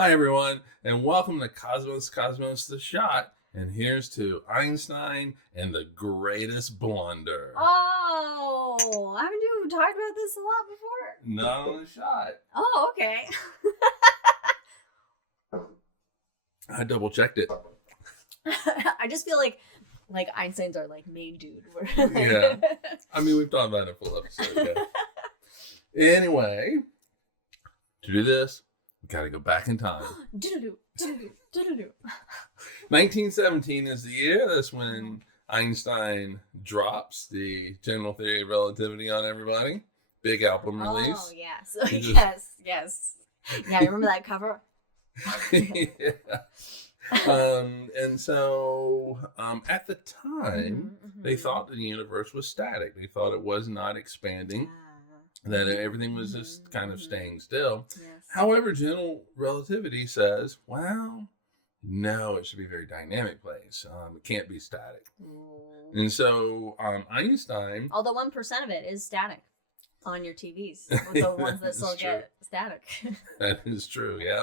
Hi, everyone, and welcome to Cosmos the Shot. And here's to Einstein and the greatest blunder. Oh, haven't you talked about this a lot before? Not on the shot. Oh, okay. I double checked it. I just feel like Einstein's our main dude. Yeah. I mean, we've talked about it full episode. Yeah. Anyway, to do this, we got to go back in time. 1917 is the year. That's when Einstein drops the general theory of relativity on everybody. Big album release. Oh, yes. Yes. Yeah, remember that cover? Yeah. And so at the time, they thought the universe was static. They thought it was not expanding, that everything was just kind of staying still. Yes. However, general relativity says, well, no, it should be a very dynamic place. It can't be static. And so Einstein... Although 1% of it is static on your TVs. The ones that still get static. That is true, yeah.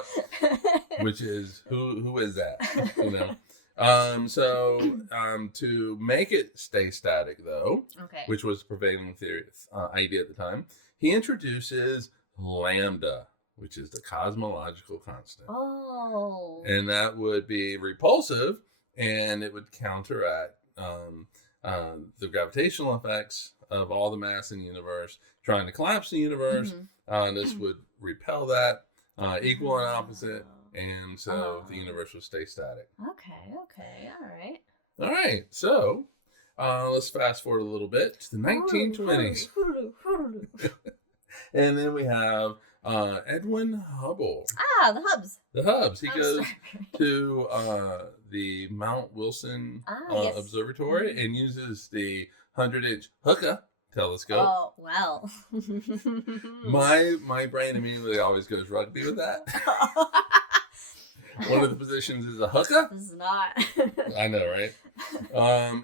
Which is, who is that? You know? So to make it stay static, though, which was the prevailing theory idea at the time, he introduces lambda, which is the cosmological constant. Oh. And that would be repulsive, and it would counteract the gravitational effects of all the mass in the universe trying to collapse the universe. This would repel that, equal and opposite, and so the universe would stay static. Okay, all right. So let's fast forward a little bit to the 1920s. And then we have Edwin Hubble. The Hubs. The Hubs. He goes to the Mount Wilson Observatory and uses the 100-inch hookah telescope. Oh, well. My brain immediately always goes rugby with that. One of the positions is a hookah. This is not. I know, right?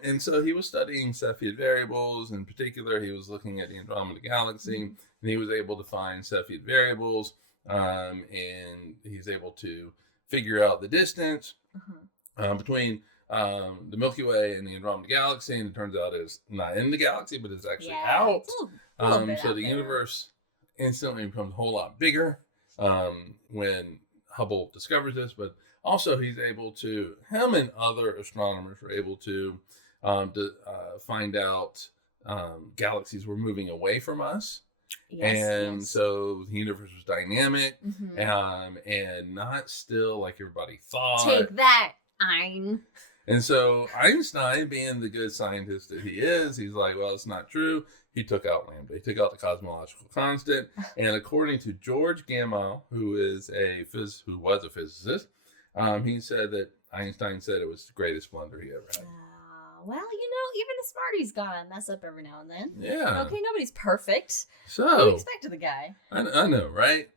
And so he was studying Cepheid variables. In particular, he was looking at the Andromeda Galaxy, and he was able to find Cepheid variables, and he's able to figure out the distance between the Milky Way and the Andromeda Galaxy, and it turns out it's not in the galaxy, but it's actually out. So the universe instantly becomes a whole lot bigger when Hubble discovers this, but also he's able to, him and other astronomers were able to find out galaxies were moving away from us. So the universe was dynamic and not still like everybody thought. Take that, Ein. And so Einstein, being the good scientist that he is, he's like, well, it's not true. He took out lambda. He took out the cosmological constant. And according to George Gamow, who was a physicist, he said that Einstein said it was the greatest blunder he ever had. Well, even a smarty's gotta mess up every now and then. Yeah. Okay, nobody's perfect. So what do you expect of the guy? I know, right?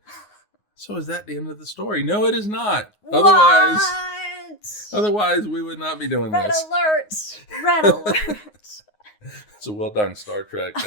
So is that the end of the story? No, it is not. What? Otherwise, we would not be doing this. Red alert. So well done, Star Trek.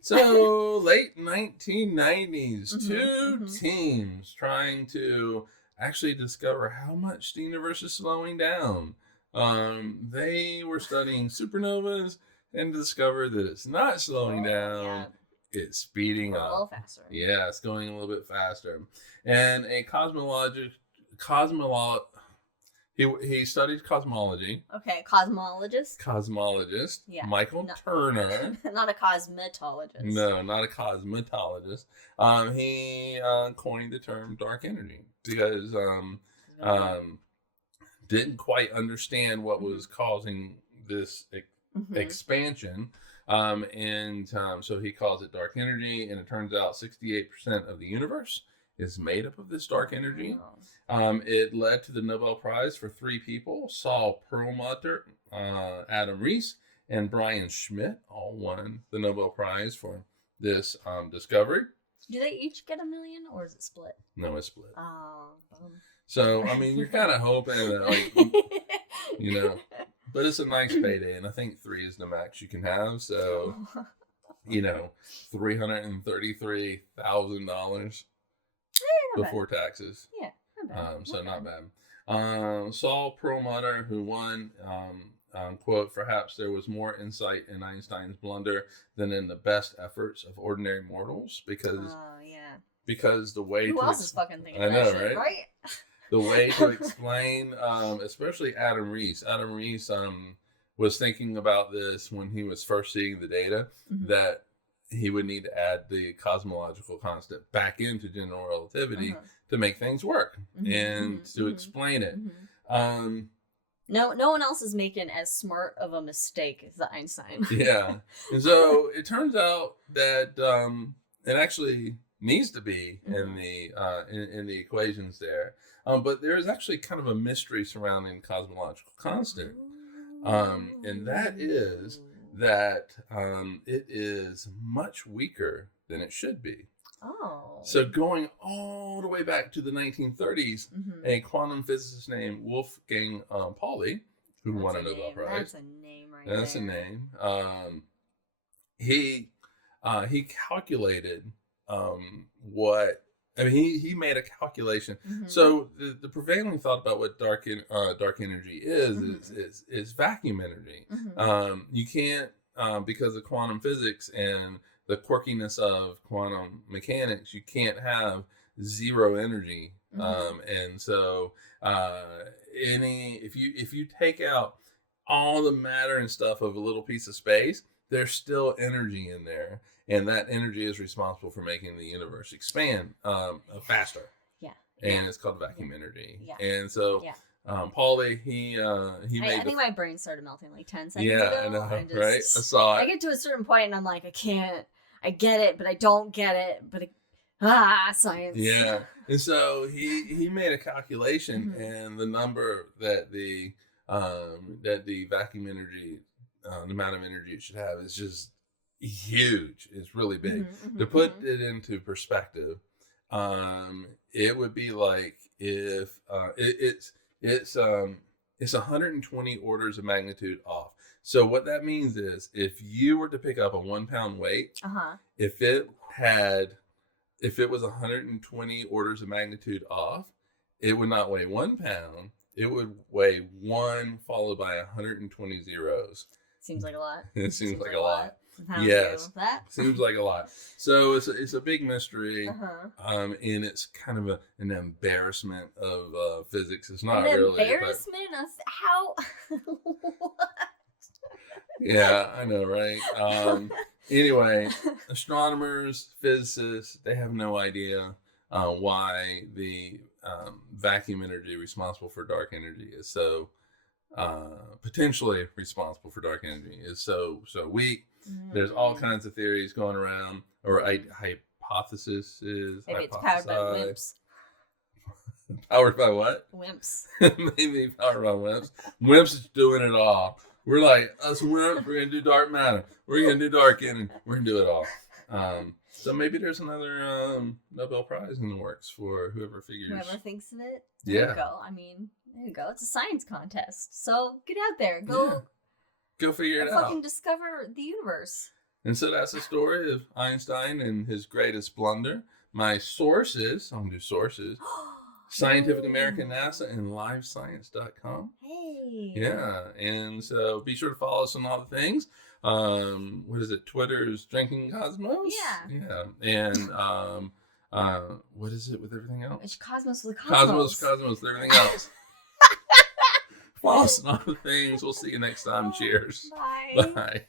So late 1990s, two teams trying to actually discover how much the universe is slowing down. They were studying supernovas and discovered that it's not slowing down. Yeah. It's speeding up. A little faster. Yeah, it's going a little bit faster. And a he studied cosmology. Okay, cosmologist. Yeah. Michael Turner. Not a cosmetologist. No, not a cosmetologist. He coined the term dark energy because didn't quite understand what was causing this expansion. So he calls it dark energy, and it turns out 68% of the universe is made up of this dark energy. It led to the Nobel Prize for 3 people. Saul Perlmutter, Adam Rees, and Brian Schmidt all won the Nobel Prize for this discovery. Do they each get $1 million, or is it split? No, it's split. Oh. So, I mean, you're kind of hoping that, but it's a nice payday, and I think 3 is the max you can have. So, $333,000. before taxes. Yeah, not bad. So not bad. Saul Perlmutter, who won, quote, perhaps there was more insight in Einstein's blunder than in the best efforts of ordinary mortals, because the way who else is fucking thinking I know, that shit, right? The way to explain, especially Adam Rees. Adam Rees was thinking about this when he was first seeing the data, that he would need to add the cosmological constant back into general relativity to make things work and to explain it. No one else is making as smart of a mistake as Einstein. Yeah. And so it turns out that it actually needs to be in the equations there. But there is actually kind of a mystery surrounding cosmological constant. And that is that it is much weaker than it should be. Oh. So going all the way back to the 1930s, a quantum physicist named Wolfgang Pauli, who won a Nobel Prize. That's a name right That's there. a name. He calculated he made a calculation. So the prevailing thought about what dark energy is vacuum energy. You can't, because of quantum physics and the quirkiness of quantum mechanics, you can't have zero energy. And so if you take out all the matter and stuff of a little piece of space, there's still energy in there. And that energy is responsible for making the universe expand faster. Yeah. And it's called vacuum energy. Yeah. And so Pauli, I think my brain started melting like 10 seconds ago. Yeah, I know, right? I saw it. I get to a certain point and I'm like, I get it, but I don't get it. But science. Yeah. And so he made a calculation, and the number that the vacuum energy, the amount of energy it should have, is just huge. It's really big. To put it into perspective, it would be like if it's 120 orders of magnitude off. So what that means is, if you were to pick up a 1 pound weight, if it was 120 orders of magnitude off, it would not weigh 1 pound. It would weigh 1 followed by 120 zeros. Seems like a lot. It seems like a lot. Yes, seems like a lot. So it's a big mystery, and it's kind of an embarrassment of physics. It's not really embarrassment of how. What? Yeah, I know, right? Anyway, astronomers, physicists, they have no idea why the vacuum energy responsible for dark energy is so potentially responsible for dark energy is so weak. There's all kinds of theories going around, or hypotheses. Maybe it's powered by wimps. Powered by what? Wimps. Maybe powered by wimps. Wimps is doing it all. We're like, us wimps, we're going to do dark matter. We're going to do dark energy. We're going to do it all. So maybe there's another Nobel Prize in the works for whoever thinks of it. There you go. I mean, there you go. It's a science contest. So get out there. Go figure it out. Fucking discover the universe. And so that's the story of Einstein and his greatest blunder. My sources, I'm going to do sources, Scientific American, NASA, and livescience.com. Hey. Yeah. And so be sure to follow us on all the things. What is it? Twitter's Drinking Cosmos? Yeah. And what is it with everything else? It's Cosmos with Cosmos. Cosmos with everything else. Follow us on all the things. We'll see you next time. Cheers. Bye. Bye.